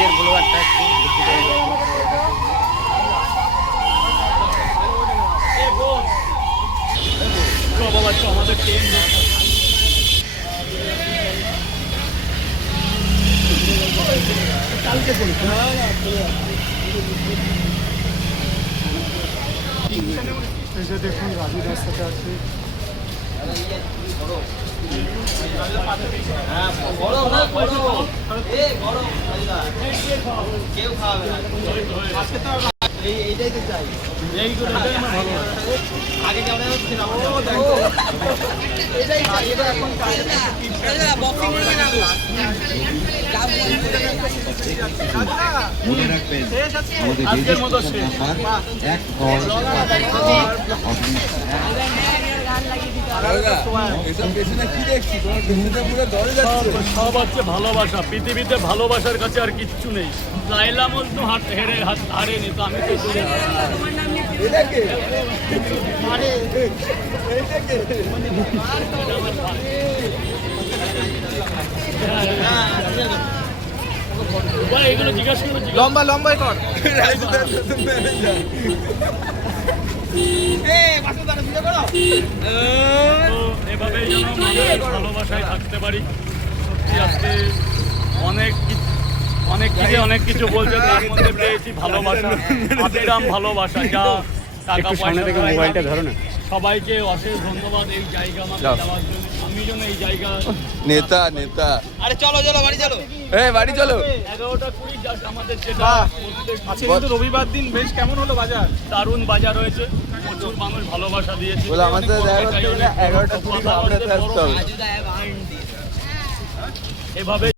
আজকের ব্লগারটা একটু দুঃখিত হয়ে গেছে। আমাদের ট্রেন কালকে দেখুন রাজু রাস্তাতে আছে। কেউ খাওয়াবে না আজকে তো এইটাই তো চাই এইগুলো আগে কেমন হচ্ছে না এটাই চাই এটা এখন মনে রাখবেন আমাদের আজকের মতো শেষ এক কল সব হচ্ছে ভালোবাসা, পৃথিবীতে ভালোবাসার কাছে আর কিচ্ছু নেই। লাইলা মজনু হারেনি তো আমি তো এগুলো জিজ্ঞাসা করো, লম্বা লম্বাই কর এভাবেই যেন মানুষের ভালোবাসায় থাকতে পারি। আজকে অনেক কিছু বলছে, তার মধ্যে পেয়েছি ভালোবাসা, আবিরাম ভালোবাসা, যা টাকা পয়সা। মোবাইলটা ধরো না। সবাইকে অশেষ ধন্যবাদ এই জায়গা আমাকে দেওয়ার জন্য। আমি যেন এই জায়গা নেতা নেতা আরে চলো চলো বাড়ি চলো বাড়ি চলো 11টা 20 জাস্ট আমাদের যেটা আজকে কিন্তু রবিবার দিন বেশ কেমন হলো বাজার? দারুণ বাজার হয়েছে, প্রচুর মানুষ ভালোবাসা দিয়েছে। বলে আমাদের দেখা করতে গেলে 11টা 20 আমরা আসতে হবে। এভাবে